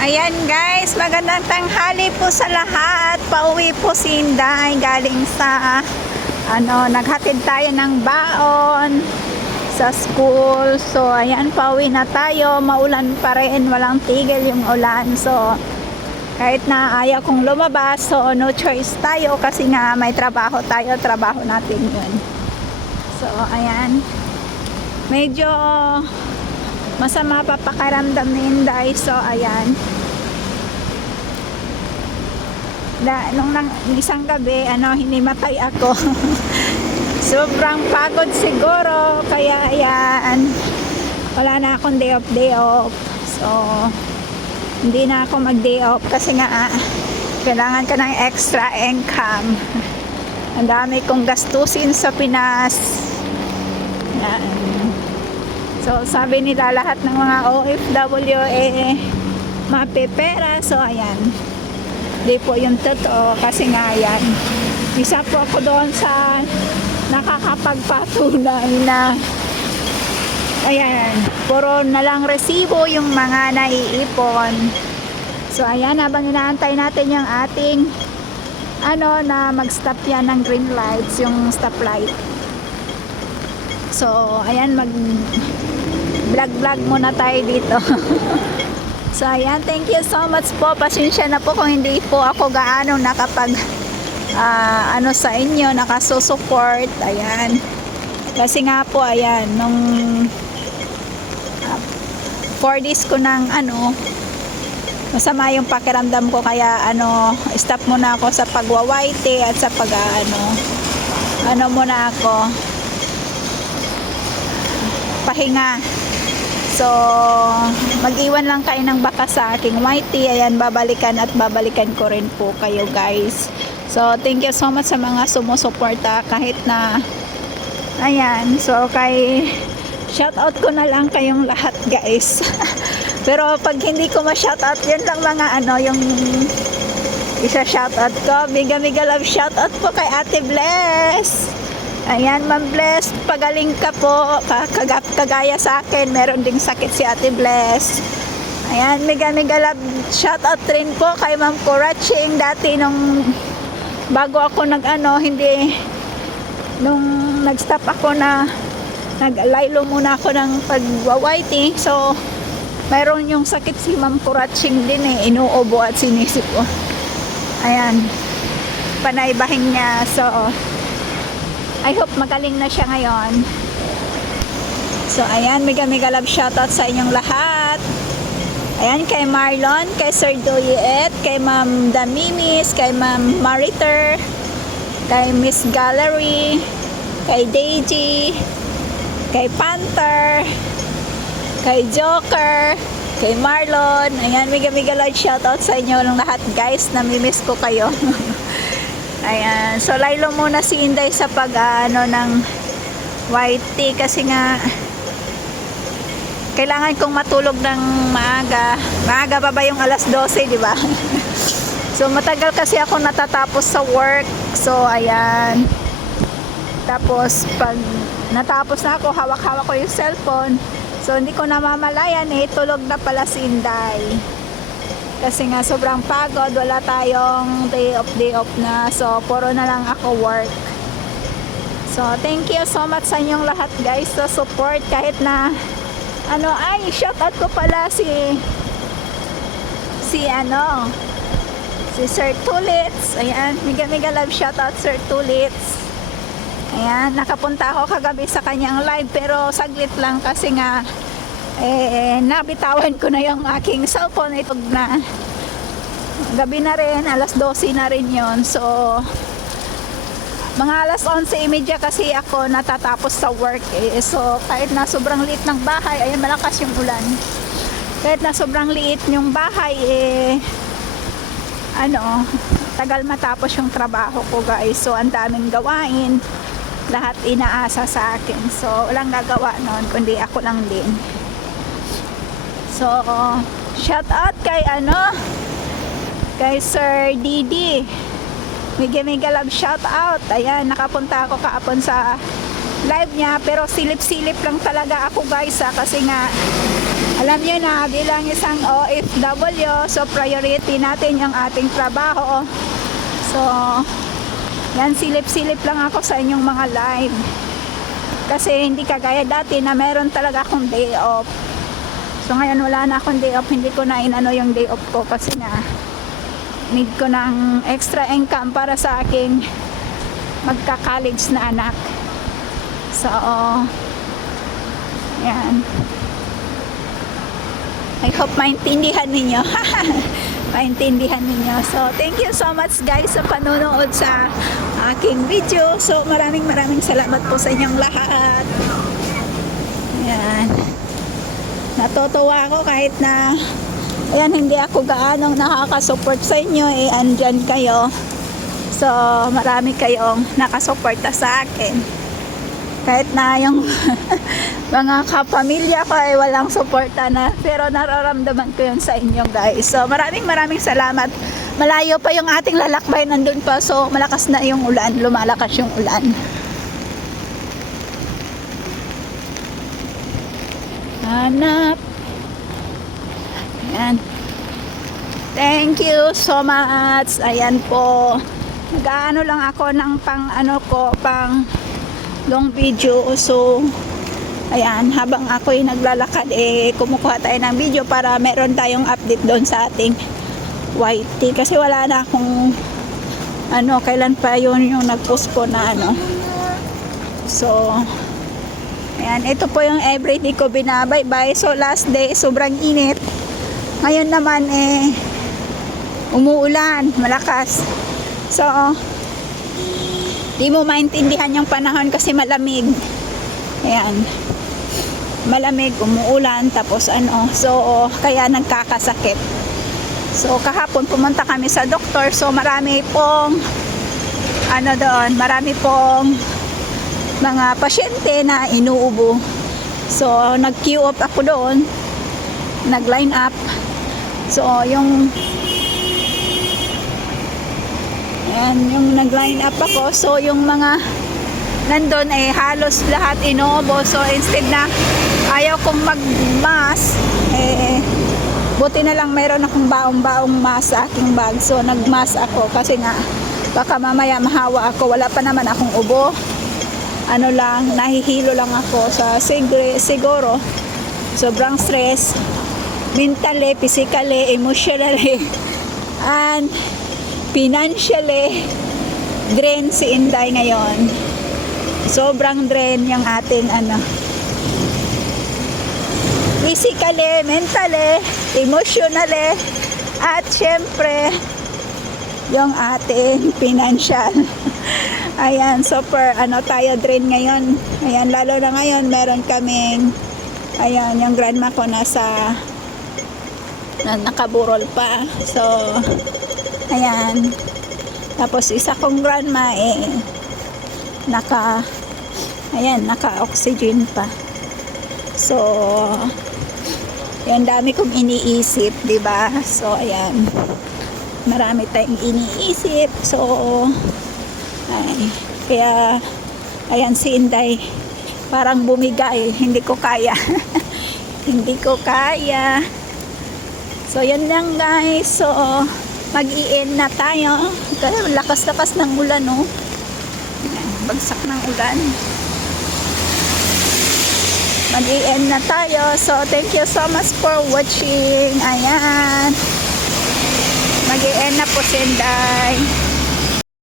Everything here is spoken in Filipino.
Ayan guys, magandang tanghali po sa lahat. Pauwi po si Inday galing sa naghatid tayo ng baon sa school. So ayan, pauwi na tayo. Maulan pa rin, walang tigil yung ulan. So kahit na ayaw kong lumabas, so no choice tayo kasi nga may trabaho tayo, trabaho natin yun. So ayan, medyo masama pa pakiramdam ni Inday. So ayan, nung isang gabi hinimatay ako. Sobrang pagod siguro, kaya ayan, wala na akong day off. So hindi na ako mag day off kasi nga kailangan ka ng extra income. Ang dami kong gastusin sa Pinas. Yan. So sabi nila lahat ng mga OFW mapipera. So ayan, di po yung totoo kasi nga yan, isa po ako doon sa nakakapagpatunay na ayan, puro na lang resibo yung mga naiipon. So ayan, habang inaantay natin yung ating na mag-stop yan ng green lights, yung stoplight. So ayan, mag vlog muna tayo dito. So ayan, thank you so much po. Pasensya na po kung hindi po ako gaano nakapag sa inyo, nakasusupport. Ayan, kasi nga po ayan, nung 4 days ko ng masama yung pakiramdam ko, kaya stop muna ako sa pagwawaite at sa pag muna ako pahinga. So mag-iwan lang kayo ng baka sa aking YT. Ayan, babalikan ko rin po kayo guys. So thank you so much sa mga sumusuporta kahit na ayan. So shout out ko na lang kayong lahat guys. Pero pag hindi ko ma-shout out, yun lang mga yung isa shout out ko. Mega love shout out po kay Ate Bless. Ayan, Ma'am Bless, pagaling ka po. Kagaya sa akin, meron ding sakit si Ate Bless. Ayan, mega love shout out rin po kay Ma'am Kuraching. Dati nung bago ako nung nag-stop ako na nag-alaylo muna ako ng pag-whiting. So mayroon yung sakit si Ma'am Kuraching din inuubo at sinisipo. Ayan, panaybahin niya. So I hope magaling na siya ngayon. So ayan, mega love shoutout sa inyong lahat. Ayan, kay Marlon, kay Sir Doyet, kay Ma'am Damimis, kay Ma'am Mariter, kay Miss Gallery, kay Deji, kay Panther, kay Joker, kay Marlon. Ayan, mega love shoutout sa inyo lang lahat guys. Namimiss ko kayo. Ayan, so laylo muna si Inday sa pag ng white tea kasi nga kailangan kong matulog ng maaga. Maaga pa ba yung alas 12, di ba? So matagal kasi ako natatapos sa work. So ayan, tapos pag natapos na ako, hawak-hawak ko yung cellphone. So hindi ko namamalayan tulog na pala si Inday. Kasi nga sobrang pagod, wala tayong day off na. So puro na lang ako work. So thank you so much sa inyong lahat guys sa support. Kahit na shout out ko pala si Sir Tulits. Ayan, mega love shout out Sir Tulits. Ayan, nakapunta ako kagabi sa kanyang live pero saglit lang kasi nga nabitawan ko na yung aking cellphone. Ito na gabi na rin, alas 12 na rin yon. So mga alas 11:30 kasi ako natatapos sa work So kahit na sobrang liit ng bahay, ayan, malakas yung ulan, kahit na sobrang liit yung bahay tagal matapos yung trabaho ko guys. So ang daming gawain, lahat inaasa sa akin. So walang gagawa nun kundi ako lang din. So shout out kay kay Sir Didi. Mega love shout out. Ayan, nakapunta ako kaapon sa live niya pero silip-silip lang talaga ako guys kasi nga Alam niyo na, bilang isang OFW, so priority natin yung ating trabaho. So, yan, silip-silip lang ako sa inyong mga live. Kasi hindi kagaya dati na meron talaga akong day off. So ngayon wala na akong day off, hindi ko na inano yung day off ko kasi nga need ko ng extra income para sa aking magka-college na anak. So, yan. I hope maintindihan ninyo. Maintindihan ninyo. So, thank you so much guys sa panonood sa aking video. So, maraming salamat po sa inyong lahat. Yan. Natutuwa ako kahit na ayan, hindi ako gaanong nakakasupport sa inyo, eh, andyan kayo. So, marami kayong nakasuporta sa akin. Kahit na yung mga kapamilya ko ay walang suporta na, pero nararamdaman ko yun sa inyo guys. So, maraming salamat. Malayo pa yung ating lalakbay, nandun pa. So, malakas na yung ulan, lumalakas yung ulan. Hanap. Ayan. Thank you so much. Ayan po. Nag-ano lang ako ng pang long video. So, ayan, habang ako'y naglalakad, kumukuha tayo ng video para meron tayong update doon sa ating YT. Kasi wala na akong kailan pa yun yung nag-post ko na So, ayan, ito po yung everyday ko binabaybay. So, last day, sobrang init. Ngayon naman, umuulan, malakas. So, di mo maintindihan yung panahon kasi malamig. Ayan. Malamig, umuulan, tapos so, kaya nagkakasakit. So, kahapon pumunta kami sa doktor. So, marami pong marami pong mga pasyente na inuubo. So, nag-queue up ako doon. Nag-line up. So, yung nag-line up ako. So, yung mga nandun halos lahat inuubo. So, instead na ayaw kong mag-mask, buti na lang mayroon akong baong mask sa aking bag. So, nag-mask ako kasi nga baka mamaya mahawa ako. Wala pa naman akong ubo. Nahihilo lang ako sa siguro sobrang stress, mentally, physically, emotionally, and financially drain si Inday ngayon. Sobrang drain yung ating physically, mentally, emotionally, at syempre yung ating financial. Ayan, super tayo drain ngayon. Ayan, lalo na ngayon meron kaming yung grandma ko nakaburol pa. So, ayan. Tapos isa kong grandma naka-oxygen pa. So, yan, dami kong iniisip, 'di ba? So, ayan. Marami tayong iniisip. So, kaya ayan si Inday parang bumigay, hindi ko kaya. Hindi ko kaya. So, yan lang guys. So, mag-i-end na tayo. Lakas-lakas ng ulan, no? Bagsak ng ulan. Mag-i-end na tayo. So, thank you so much for watching. Ayan. Mag-i-end na po si Inday.